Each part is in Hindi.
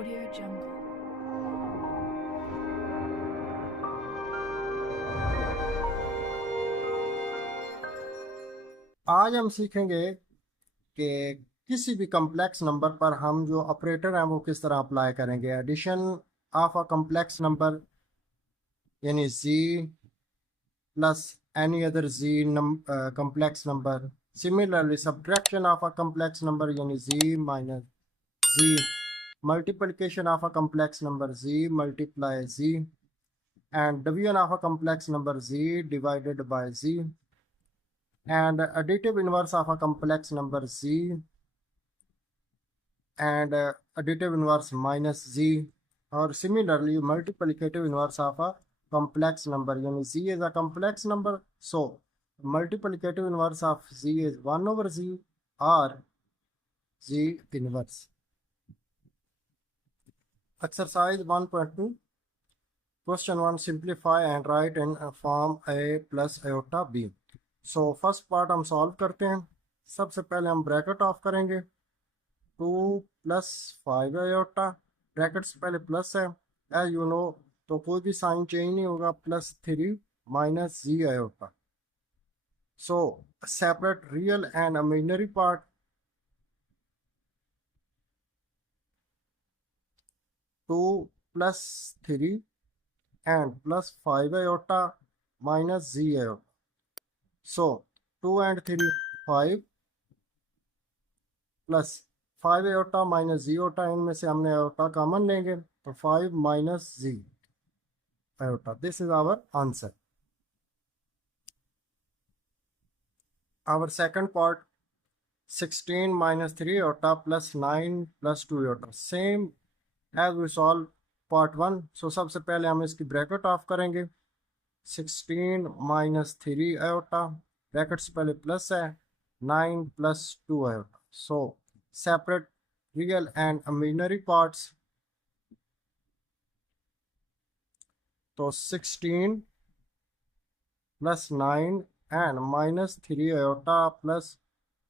Audio Jungle. आज हम सीखेंगे कि किसी भी कम्प्लेक्स नंबर पर हम जो ऑपरेटर हैं वो किस तरह अप्लाई करेंगे। Addition of a complex number यानी z plus any other z complex number. Similarly subtraction of a complex number यानी z minus z। Multiplication of a complex number z multiply z। And division of a complex number z divided by z। And additive inverse of a complex number z and additive inverse minus z, or similarly multiplicative inverse of a complex number yani z is a complex number, so multiplicative inverse of z is 1 over z or z inverse. Exercise 1.2, question 1, simplify and write in form a plus iota b. So first part हम solve करते हैं। सबसे पहले हम ब्रैकेट ऑफ करेंगे। 2 + 5 आयोटा, ब्रैकेट से पहले प्लस है एज यू नो, तो कोई भी साइन चेंज नहीं होगा। +3 minus z iota. So separate real and imaginary part. 2 + 3 and +5 iota minus z iota. So 2 and 3 5 plus 5 iota minus z iota, इनमें से हमने आयोटा कॉमन लेंगे तो 5 minus z iota. This is our answer. Our second part, 16 minus 3 iota plus 9 plus 2 iota. Same as we solve part 1. So सबसे पहले हम इसकी ब्रैकेट ऑफ करेंगे। 16 minus 3 iota, ब्रैकेट से पहले प्लस है, 9 plus 2 iota. So separate real and imaginary parts. तो 16 plus 9 and minus 3 iota plus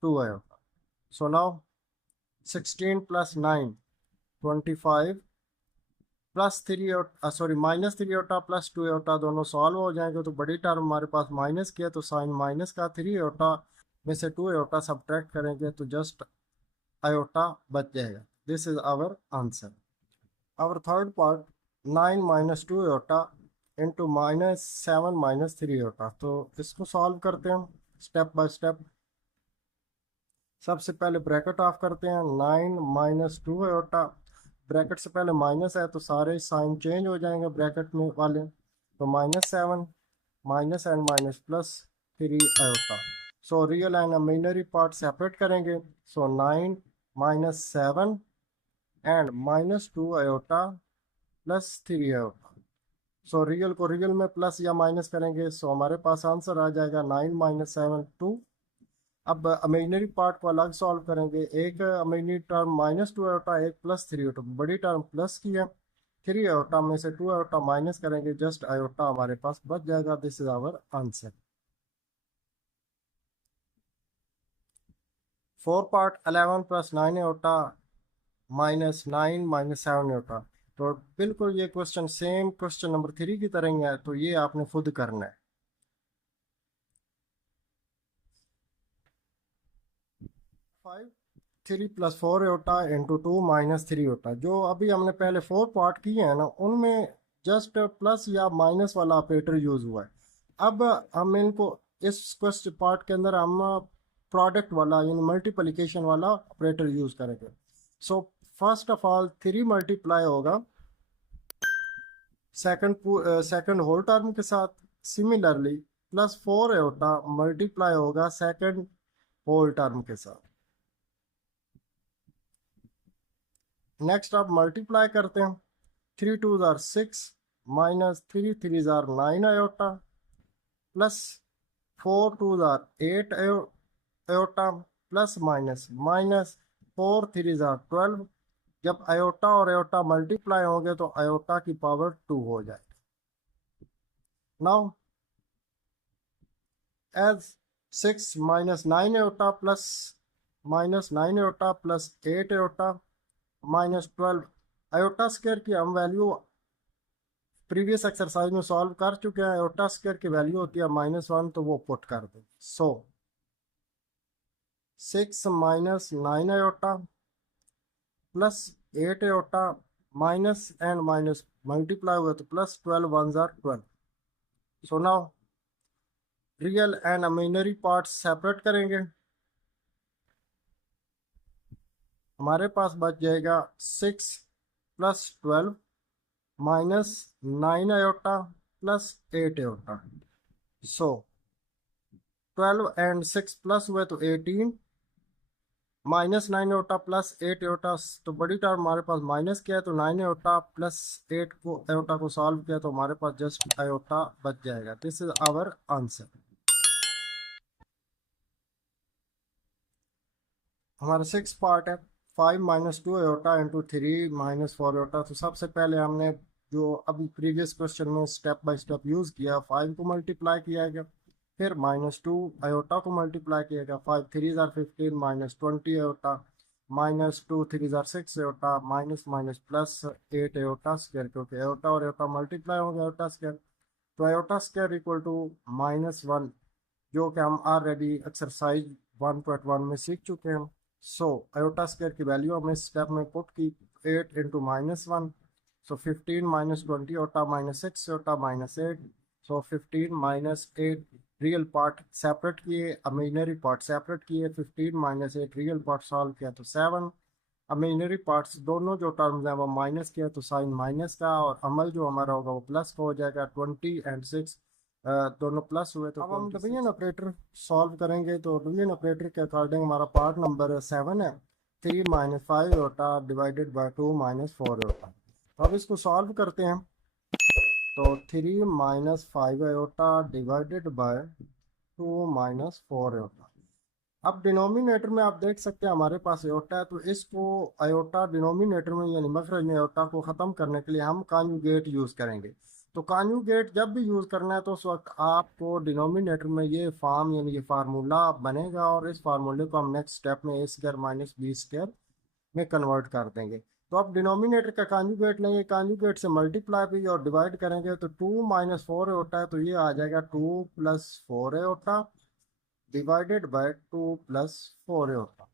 2 iota. So now 16 plus 9 25 plus 3 sorry minus 3 iota plus 2 iota दोनों सॉल्व हो जाएंगे तो बड़ी टर्म हमारे पास माइनस किया तो साइन माइनस का 3 iota में से 2 iota सब्ट्रैक्ट करेंगे तो जस्ट iota बच जाएगा। This is our answer. Our third part, 9 minus 2 iota into -7 minus 3 iota। तो इसको सॉल्व करते हैं स्टेप बाय स्टेप। सबसे पहले ब्रैकेट ऑफ करते हैं। 9 minus 2 iota, ब्रैकेट से पहले माइनस है तो सारे साइन चेंज हो जाएंगे ब्रैकेट में वाले, तो -7 minus and minus +3 iota। So real and imaginary part separate करेंगे। सो 9 minus 7 and -2 iota +3 iota। So real को रियल में प्लस या माइनस करेंगे सो हमारे पास आंसर आ जाएगा 9 minus 7 2। अब इमेजिनरी पार्ट को अलग सॉल्व करेंगे। एक इमेजिनरी टर्म -2 आयोटा, एक +3 आयोटा। बड़ी टर्म प्लस की है, 3 आयोटा में से 2 आयोटा माइनस करेंगे, जस्ट आयोटा हमारे पास बच जाएगा। This is our answer. 4 part, 11 + 9 iota -9 -7 iota. तो बिल्कुल ये क्वेश्चन सेम क्वेश्चन नंबर 3 की तरह ही है, तो ये आपने खुद करना है। 5 3 + 4 iota इंटू 2 -3 iota। जो अभी हमने पहले 4 पार्ट किए हैं ना, उनमें जस्ट प्लस या माइनस वाला ऑपरेटर यूज हुआ है। अब हम इनको इस क्वेश्चन पार्ट के अंदर हम प्रोडक्ट वाला यानी मल्टीप्लिकेशन वाला ऑपरेटर यूज करेंगे। So first of all 3 multiply होगा सेकंड होल टर्म के साथ। सिमिलरली +4 iota मल्टीप्लाई होगा सेकंड होल टर्म के साथ। नेक्स्ट आप मल्टीप्लाई करते हैं। 3 2s are 6 minus 3 3s are 9 iota plus 4 2s are 8 iota plus minus minus 4 3s are 12। जब आयोटा और आयोटा मल्टीप्लाई होंगे तो आयोटा की पावर 2 हो जाएगी। Now as 6 -9 iota plus -9 iota plus 8 iota -12 iota square की हम वैल्यू प्रीवियस एक्सरसाइज में सॉल्व कर चुके हैं। आयोटा स्क्वायर की वैल्यू होती है -1, तो वो पुट कर दो। सो 6 minus 9 iota plus 8 iota minus and minus multiply हुआ तो plus 12 1 jar 12। So now real and imaginary parts separate करेंगे। हमारे पास बच जाएगा 6 plus 12 minus 9 iota plus 8 iota. So 12 and 6 plus हुए तो 18 माइनस 9 आयोटा प्लस 8 आयोटा। तो बड़ी टर्म हमारे पास माइनस किया है तो 9 आयोटा प्लस 8 को आयोटा को सॉल्व किया तो हमारे पास जस्ट आयोटा बच जाएगा। This is our answer. हमारा 6 पार्ट है। 5 minus 2 iota into 3 minus 4 iota. तो सबसे पहले हमने जो अभी प्रीवियस क्वेश्चन में स्टेप बाय स्टेप यूज किया, 5 को मल्टीप्लाई किया गया, फिर -2 आयोटा को मल्टीप्लाई किया गया। 5 3 जार 15 माइनस 20 आयोटा माइनस 2 3 जार 6 iota minus minus plus 8 iota square, क्योंकि आयोटा और आयोटा मल्टीप्लाई हो गया आयोटा स्क्वायर। तो आयोटा स्क्वायर इक्वल टू -1, जो कि हम ऑलरेडी एक्सरसाइज 1.1 में सीख चुके हैं। सो आयोटा स्क्वायर की वैल्यू हमने स्टेप में पुट की 8 इंटू -1। सो 15 minus 20 iota minus 6 iota minus 8। सो 15 माइनस 8 रियल पार्ट सेपरेट किए, इमेजिनरी पार्ट सेपरेट किए। 15 माइनस 8 रियल पार्ट सॉल्व किया तो 7। इमेजिनरी पार्ट्स दोनों जो टर्म्स हैं वो माइनस किया तो साइन माइनस का, और अमल जो हमारा होगा वो प्लस का हो जाएगा। 20 एंड 6 दोनों प्लस हुए तो अब हम डिवीजन ऑपरेटर सॉल्व करेंगे। तो डिवीजन ऑपरेटर के अकॉर्डिंग हमारा पार्ट नंबर 7 है। 3 माइनस 5 होता डिवाइडेड बाय 2 माइनस 4 होता। तो अब इसको सॉल्व करते हैं। तो 3 minus 5 iota divided by 2 minus 4 iota. अब डिनोमिनेटर में आप देख सकते हैं हमारे पास आयोटा है, तो इसको आयोटा डिनोमिनेटर में यानी मखरज में आयोटा को ख़त्म करने के लिए हम कॉन्जुगेट यूज़ करेंगे। तो कॉन्जुगेट जब भी यूज़ करना है तो उस वक्त आपको डिनोमिनेटर में ये फॉर्म यानी ये फार्मूला बनेगा, और इस फार्मूले को हम नेक्स्ट स्टेप में a² माइनस b² में कन्वर्ट कर देंगे। तो अब डिनोमिनेटर का कॉन्जुगेट लेंगे, कॉन्जुगेट से मल्टीप्लाई भी और डिवाइड करेंगे तो 2 माइनस 4 होता है, तो ये आ जाएगा 2 प्लस 4 होता डिवाइडेड बाय 2 प्लस 4 होता।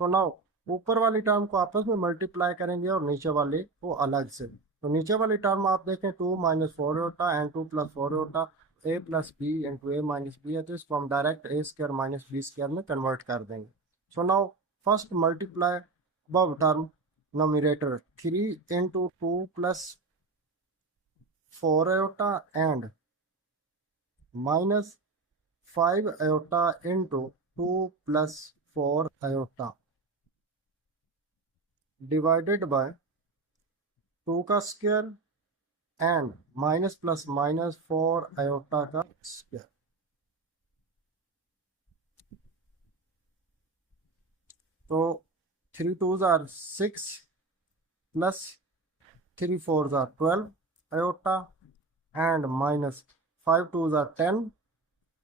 सो नाउ ऊपर वाली टर्म को आपस में मल्टीप्लाई करेंगे और नीचे वाली को अलग से। तो नीचे वाली टर्म आप देखें 2 माइनस 4 होता एंड 2 प्लस 4 होता, a plus b into a minus b है, तो इसको हम डायरेक्ट a² माइनस b² में कन्वर्ट कर देंगे। So now first multiply above term nominator 3 into 2 plus 4 iota and minus 5 iota into 2 plus 4 iota divided by 2 का square and minus plus minus 4 iota का स्क्वायर। तो 3 2s are 6 plus 3 4s are 12 iota and minus 5 2s are 10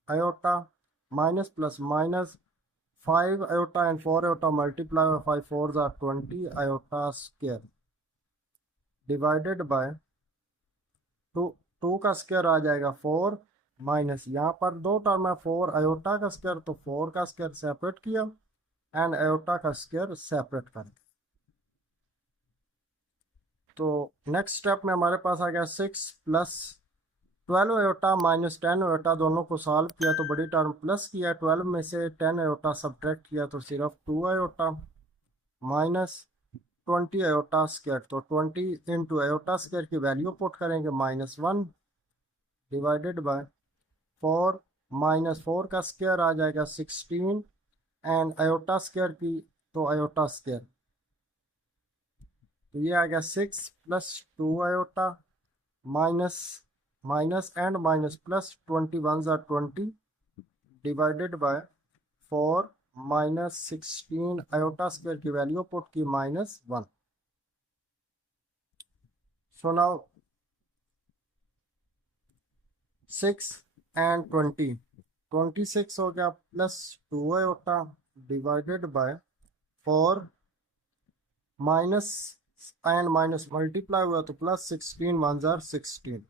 iota minus plus minus 5 iota and 4 iota multiply by 5 4s are 20 iota square divided by 2 का स्क्वायर आ जाएगा 4 माइनस यहाँ पर दो टर्म है 4 आयोटा का स्क्वायर, तो 4 का स्क्वायर सेपरेट किया एंड आयोटा का स्क्वायर सेपरेट कर दिया। तो नेक्स्ट स्टेप में हमारे पास आ गया 6 प्लस 12 आयोटा माइनस 10 आयोटा, दोनों को सॉल्व किया तो बड़ी टर्म प्लस किया, 12 में से 10 आयोटा सब्ट्रैक्ट किया तो सिर्फ 2 आयोटा माइनस 20 आयोटा स्क्वायर। तो 20 इंटू आयोटा स्क्वायर की वैल्यू पुट करेंगे -1 डिवाइडेड बाय 4 माइनस 4 का स्क्वायर आ जाएगा 16 एंड आयोटा स्क्वायर की तो आयोटा स्क्वायर, तो ये आ गया 6 plus 2 iota minus minus and minus plus 21 are 20 divided by 4 minus 16 iota square की वैल्यू पुट की -1। सो नाउ 6 एंड 26 हो गया plus 2 iota divided by 4 minus and minus multiply हुआ तो प्लस 16 वन जार 16,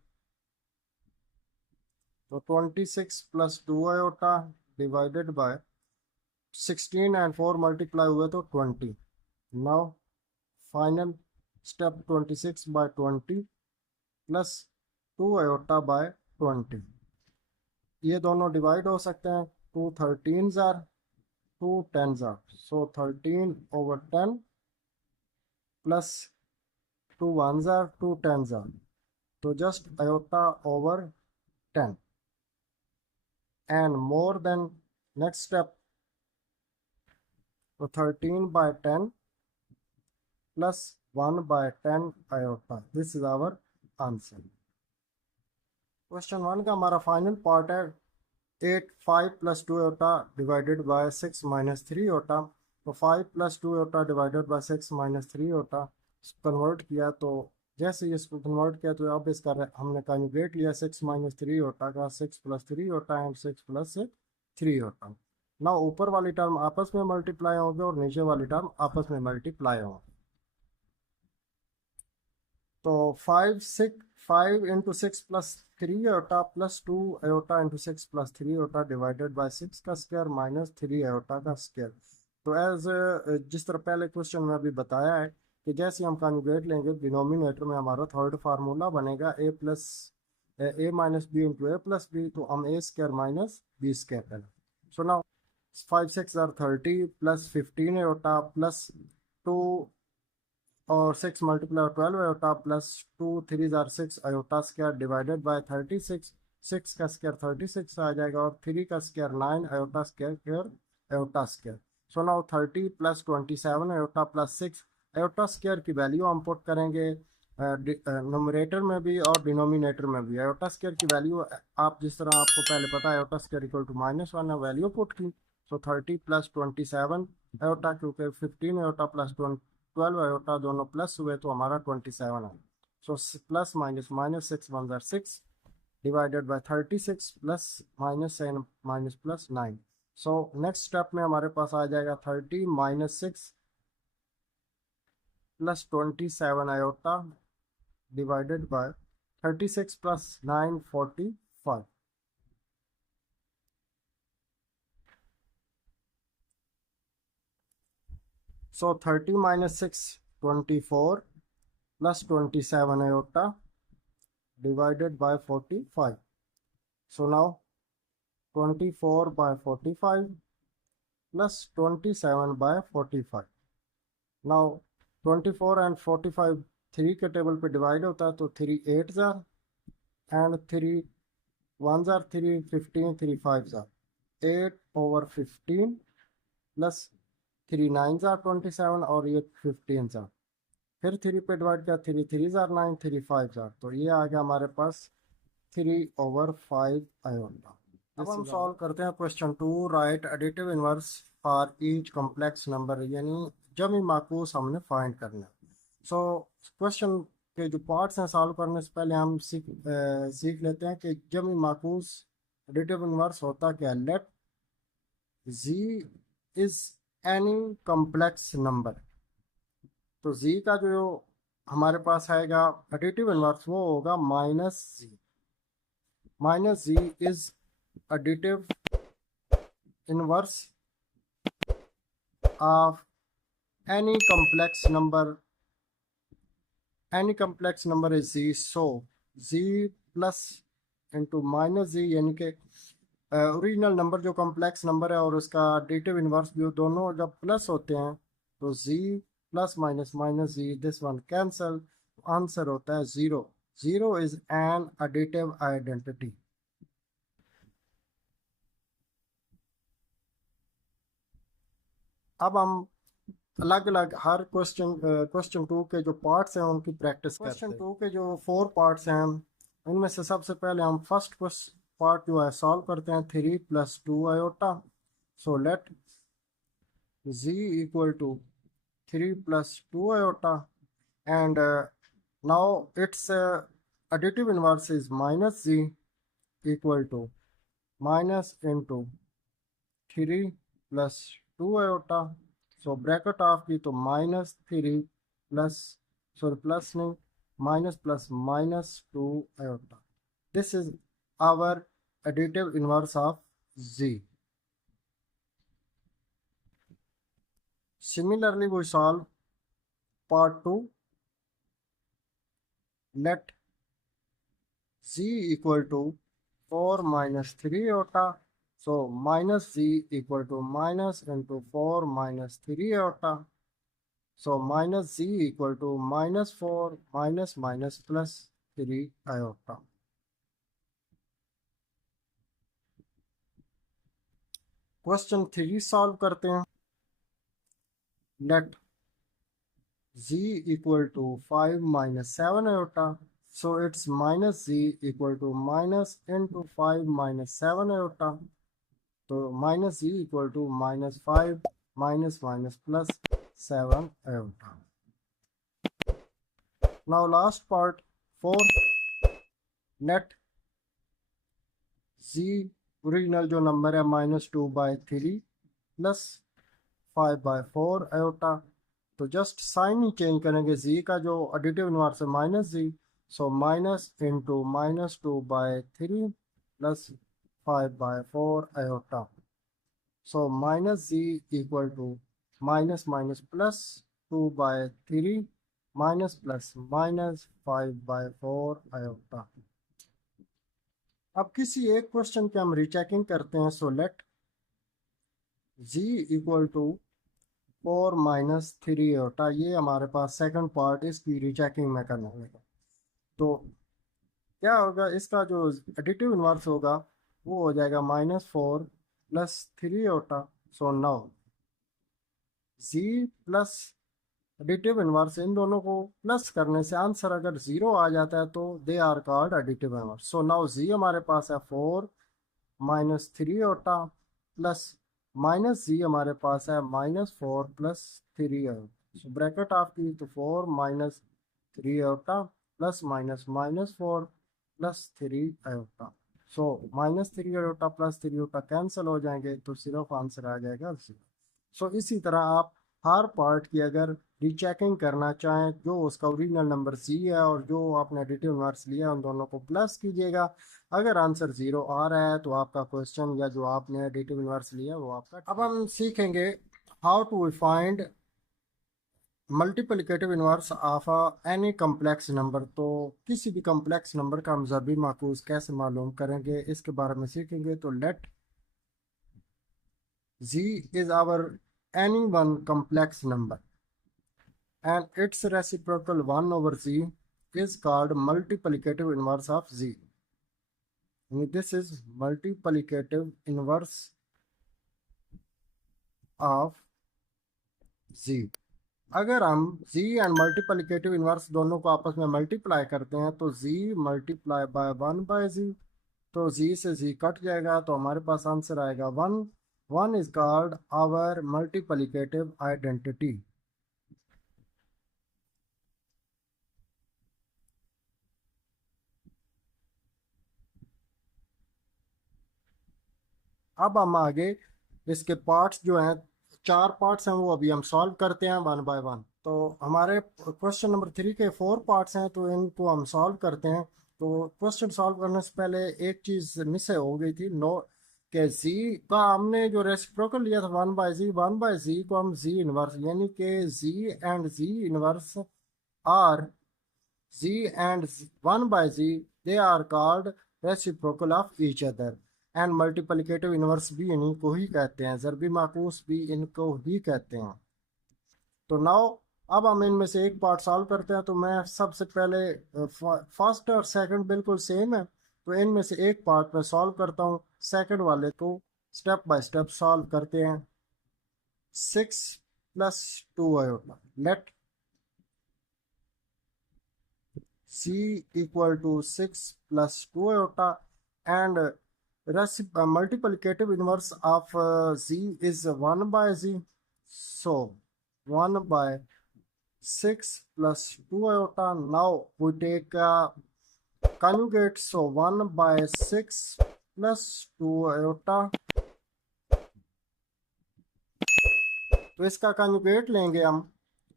तो 26 plus 2 iota divided by 16 and 4 multiply हुए तो 20. Now final step 26 bye 20 plus 2 iota bye 20. ये दोनों डिवाइड हो सकते हैं. 2 13 जार 2 10 जार, सो 13 over 10 प्लस 2 1 जार 2 10 जार, तो just iota over 10 and more than next step, so 13 by 10 plus 1 by 10 iota. This is our answer. Question 1 का हमारा फाइनल पार्ट है 8 5 plus 2 iota divided by 6 minus 3 iota. तो 5 plus 2 iota divided by 6 minus 3 iota convert किया, तो जैसे इसको कन्वर्ट किया तो अब इसका हमने कॉन्जुगेट लिया 6 minus 3 iota का 6 plus 3 iota and 6 plus 3 iota. ना ऊपर वाली टर्म आपस में मल्टीप्लाई होंगे और नीचे वाली टर्म आपस में मल्टीप्लाई होंगे. तो 5 into 6 plus 3 iota plus 2 iota into 6 plus 3 iota divided by 6 का स्क्वायर माइनस 3 iota का स्क्वायर. तो एज जिस तरह पहले क्वेश्चन में अभी बताया है कि जैसे हम कॉन्जुगेट लेंगे डिनोमिनेटर में हमारा थर्ड फार्मूला बनेगा a minus b into a plus b, तो हम a square minus b square करें. So now 5 6 are 30 plus 15 iota plus 2 और 6 मल्टीप्लाई 12 आयोटा प्लस 2 3 जार 6 आयोटा स्क्वायर डिवाइडेड बाय 36. 6 का स्क्वायर 36 आ जाएगा और 3 का square 9 iota square iota square. So now 30 plus 27 iota plus 6 iota square की वैल्यू हम पुट करेंगे नोमिनेटर में भी और डिनोमिनेटर में भी. आयोटा स्क्वायर की वैल्यू आप जिस तरह आपको पहले पता है आयोटा स्क्वायर इक्वल टू -1 है, वैल्यू पुट की. सो 30 प्लस 27 आयोटा, क्योंकि 15 आयोटा प्लस 12 आयोटा दोनों प्लस हुए तो हमारा 27 है. So plus minus minus 6 1 jar 6 divided by 36 plus minus and minus plus 9. So next step में हमारे पास आ जाएगा 30 minus 6 plus 27 iota divided by 36 plus 9 45. So 30 minus 6 24 plus 27 iota divided by 45. So now 24 by 45 plus 27 by 45. Now 24 and 45 3 के टेबल पे डिवाइड होता है, तो 3 8 jar and 3 1 jar 3 15 3 5 jar 8 over 15 plus 3 9 jar 27 और ये 15 जार, फिर 3 पे डिवाइड किया 3 3 जार 9 3 5 जार, तो ये आ गया हमारे पास 3 over 5 आयोटा. अब हम सॉल्व करते हैं question 2. Right additive inverse for each complex number, यानी जमी माकूस हमने फाइंड करना है. सो क्वेश्चन के जो पार्ट्स हैं सॉल्व करने से पहले हम सीख लेते हैं कि जमी माकूस एडिटिव इनवर्स होता क्या है. Let z is any complex number, तो जी का जो हमारे पास आएगा एडिटिव इनवर्स वो होगा minus z. Minus z is additive inverse of any complex number. Any complex number is z, so z plus into minus z, यानी कि ओरिजिनल नंबर जो कॉम्प्लेक्स नंबर है और उसका एडिटिव इनवर्स भी दोनों जब प्लस होते हैं तो z plus minus minus z, this one cancel, answer होता है 0. 0 इज एन एडिटिव आइडेंटिटी. अब हम अलग अलग हर क्वेश्चन 2 के जो पार्ट्स हैं उनकी प्रैक्टिस करते हैं. क्वेश्चन 2 के जो 4 पार्ट्स हैं उनमें से सबसे पहले हम फर्स्ट पार्ट जो है सॉल्व करते हैं 3 plus 2 iota. So let z equal to 3 plus 2 iota and now it's additive inverse is minus z equal to minus into 3 plus 2 iota. So bracket of की तो -3 प्लस सॉरी प्लस नहीं, minus plus minus 2 iota. This is our additive inverse of z. Similarly, we solve part 2. Let z equal to 4 minus 3 iota. So minus z equal to minus into 4 minus 3 iota. So minus z equal to minus 4 minus minus plus 3 iota. Question 3 solve करते हैं. Let z equal to 5 minus 7 iota. So it's minus z equal to minus into 5 minus 7 iota. So minus z equal to minus 5 minus minus plus 7 iota. Now last part 4. Let z original जो नंबर है minus 2 by 3 plus 5 by 4 iota. तो जस्ट साइन ही चेंज करेंगे. z का जो एडिटिव इनवर्स है minus z, so minus into minus 2 by 3 plus 5 by 4 iota. So minus z equal to minus minus plus 2 by 3 minus plus minus 5 by 4 iota. अब किसी एक क्वेश्चन की हम रीचेकिंग करते हैं. So let z equal to 4 minus 3 होता. ये हमारे पास सेकंड पार्ट, इसकी रीचेकिंग में करना होगा. तो क्या होगा, इसका जो एडिटिव इनवर्स होगा वो हो जाएगा माइनस 4 प्लस 3 होता. So now z plus additive inverse, इन दोनों को प्लस करने से आंसर अगर 0 आ जाता है तो they are called additive inverse. So now z हमारे पास है 4 माइनस 3 होता प्लस माइनस z हमारे पास है माइनस 4 प्लस 3 है. सो ब्रैकेट आपकी तो 4 माइनस 3 होता प्लस माइनस माइनस 4 प्लस 3 होता. सो माइनस 3 होता प्लस 3 होता कैंसिल हो जाएंगे तो सिर्फ आंसर आ जाएगा 0. सो इसी तरह आप हर पार्ट की अगर रीचेकिंग करना चाहें, जो उसका ओरिजिनल नंबर c है और जो आपने एडिटिव इनवर्स लिया उन दोनों को प्लस कीजिएगा. अगर आंसर 0 आ रहा है तो आपका क्वेश्चन या जो आपने एडिटिव इनवर्स लिया वो आपका. अब हम सीखेंगे how to find multiplicative inverse of any complex number. तो किसी भी कम्प्लेक्स नंबर का हम ज़रबी माकूस कैसे मालूम करेंगे, इसके बारे में सीखेंगे. तो late z is our any one complex number and its reciprocal 1 over z is called multiplicative inverse of z. This is multiplicative inverse of z. अगर हम z एंड मल्टीप्लिकेटिव इनवर्स दोनों को आपस में मल्टीप्लाई करते हैं तो z multiply by 1 by z, तो z से z कट जाएगा तो हमारे पास आंसर आएगा 1. 1 is called our multiplicative identity. अब हम आगे इसके पार्ट्स जो हैं, 4 पार्ट्स हैं, वो अभी हम सॉल्व करते हैं वन बाय वन. तो हमारे क्वेश्चन नंबर 3 के 4 पार्ट्स हैं तो इनको हम सॉल्व करते हैं. तो क्वेश्चन सॉल्व करने से पहले एक चीज़ मिस हो गई थी, नो कि z का हमने जो रेसिप्रोकल लिया था 1 बाय z को हम z इनवर्स, यानी कि z and z inverse are z and 1 by z they are called reciprocal of each other. And multiplicative inverse भी इन्हीं को ही कहते हैं, ज़रबी माकूस भी इनको ही कहते हैं. तो नाउ अब हम इनमें से एक पार्ट सॉल्व करते हैं. तो मैं सबसे पहले फर्स्ट और सेकंड बिल्कुल सेम है तो इनमें से एक पार्ट में सॉल्व करता हूँ, सेकंड वाले को स्टेप बाय स्टेप सॉल्व करते हैं. 6 plus 2 iota. Let c equal to 6 plus 2 iota and multiplicative inverse of z is 1 by z. So 1 by 6 plus 2 iota. Now we take conjugate. So 1 by 6 plus 2 iota. तो इसका कंजुगेट लेंगे हम.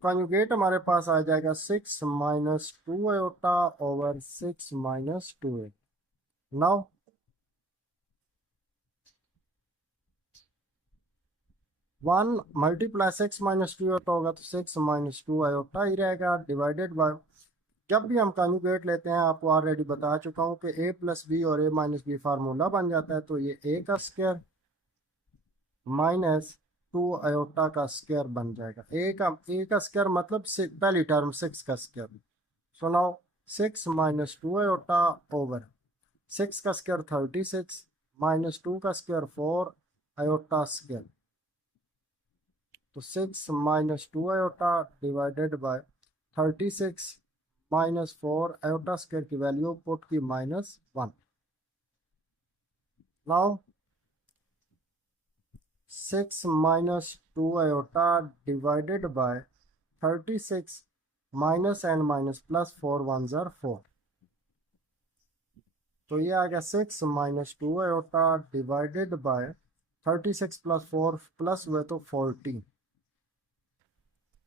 कॉन्जुगेट हमारे पास आ जाएगा 6 minus 2 iota over 6 minus 2a। Now 1 multiply 6 minus 2 iota होगा तो 6 माइनस 2 आयोटा ही रहेगा, डिवाइडेड बाय, जब भी हम कॉन्जुगेट लेते हैं आपको ऑलरेडी बता चुका हूँ कि a प्लस बी और a माइनस बी फार्मूला बन जाता है, तो ये a का स्क्वायर माइनस 2 आयोटा का स्क्वायर बन जाएगा। a का स्क्वायर मतलब पहली टर्म 6 का square. So now 6 minus 2 iota over 6 का स्क्वायर 36 माइनस 2 का स्क्वायर 4 आयोटा स्क्वायर, तो 6 minus 2 iota divided by 36 minus 4 iota square की वैल्यू पुट की -1। Now 6 minus 2 iota divided by 36 minus and minus plus 4 1 ज़ार 4, तो ये आ गया 6 minus 2 iota divided by 36 plus 4 plus हुए तो 40,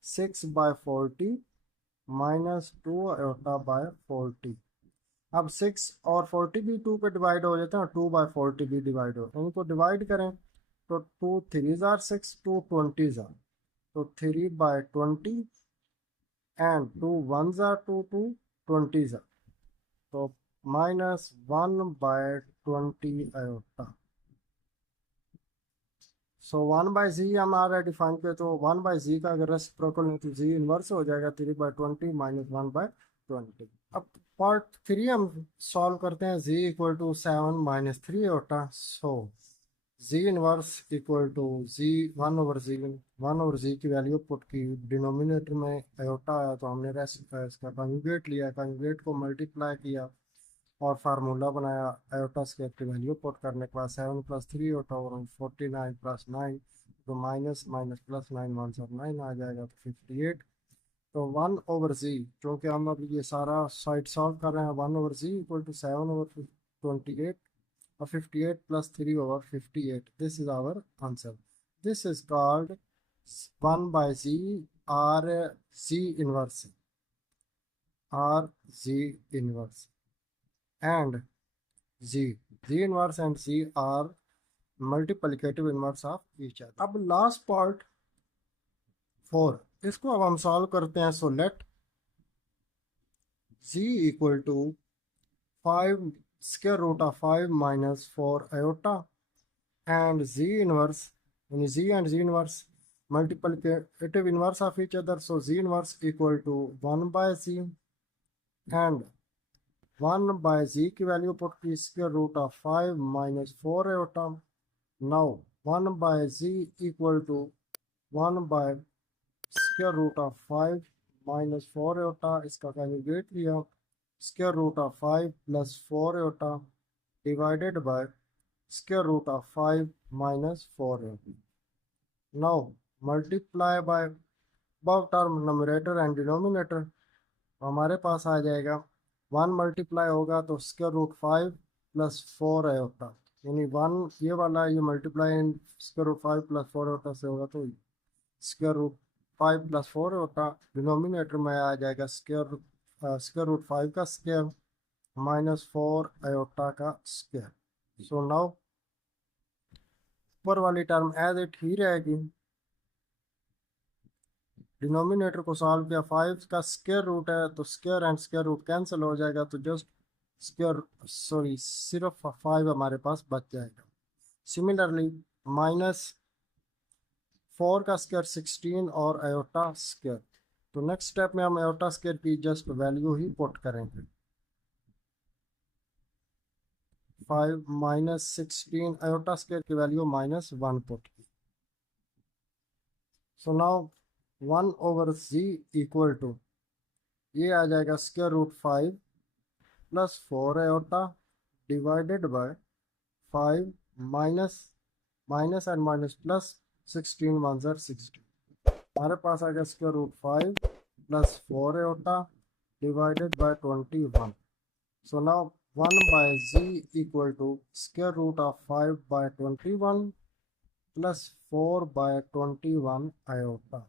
6 बाय 40 माइनस 2 आयोटा बाय 40। अब 6 और 40 भी 2 पे डिवाइड हो जाते हैं और 2 बाय 40 भी डिवाइड हो, इनको डिवाइड करें तो 2 3 ज़ार 6, 2 20 ज़ार, तो 3 बाय 20 एंड 2 1 ज़ार 2 2 20 ज़ार, तो -1 बाय 20 आयोटा। सो 1 बाय जी हम ऑलरेडी डिफाइन किया, तो 1 बाय जी का अगर रेसिप्रोकल नहीं तो जी इनवर्स हो जाएगा 3 बाय 20 माइनस 1 बाय 20। अब पार्ट 3 हम सॉल्व करते हैं। Z equal to 7 minus 3 iota, so z inverse equal to z 1 over z की वैल्यू पुट की, डिनोमिनेटर में आयोटा आया तो हमने इसका कॉन्जुगेट लिया, कॉन्जुगेट को मल्टीप्लाई किया और फार्मूला बनाया आयोटा स्क्वायर की वैल्यू पुट करने के बाद 7 प्लस 3 आयोटा और 49 प्लस 9, तो माइनस माइनस प्लस 9 1 सब 9 आ जाएगा तो 58। तो 1 ओवर जी, क्योंकि हम अब ये सारा साइड सॉल्व कर रहे हैं, 1 over z equal to 7 over 28 और 58 plus 3 over 58, this is our answer. This is called 1 by z are z inverse, are z inverse and G inverse and C are multiplicative inverse of each other। अब लास्ट पार्ट 4, इसको अब हम सॉल्व करते हैं। So let G equal to 5 square root of 5 minus 4 iota and G inverse, यानी G and G inverse multiplicative inverse of each other, so G inverse equal to 1 by G and 1 by z की वैल्यू पुट की square root of 5 minus 4 iota. Now 1 by z equal to 1 by square root of 5 minus 4 iota, इसका कॉन्जुगेट लिया square root of 5 plus 4 iota divided by square root of 5 minus 4 iota. Now multiply by both term nominator and denominator, हमारे पास आ जाएगा 1 मल्टीप्लाई होगा तो स्क्वायर रूट 5 प्लस 4 आयोटा, यानी 1 ये वाला ये multiply square root 5 plus 4 iota से होगा तो square root 5 plus 4 iota, denominator में आ जाएगा स्क्वायर रूट 5 का स्क्वायर माइनस 4 आयोटा का स्क्वायर। सो नाउ ऊपर वाली टर्म एज इट ही रहेगी, डिनोमिनेटर को सॉल्व किया, 5 का स्क्वायर रूट है तो square and square root cancel हो जाएगा, तो जस्ट सिर्फ 5 हमारे पास बच जाएगा। सिमिलरली माइनस 4 का स्क्वायर 16 और आयोटा स्क्वायर, तो नेक्स्ट स्टेप में हम आयोटा स्क्वायर की जस्ट वैल्यू ही पुट करेंगे। 5 माइनस 16 आयोटा स्क्वायर की वैल्यू -1 पुट की। So now 1 over z equal to, ये आ जाएगा square root 5 plus 4 iota divided by 5 minus minus and minus plus 16 1 ज़ार 16, हमारे पास आ गया square root 5 plus 4 iota divided by 21। So now 1 by z equal to square root of 5 by 21 plus 4 by 21 iota.